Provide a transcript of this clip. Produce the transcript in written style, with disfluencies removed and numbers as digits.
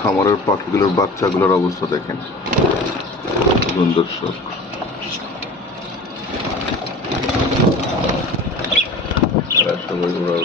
খামারের পাখিগুলোর বাচ্চাগুলোর অবস্থা দেখেন দর্শক। সবাই ওরা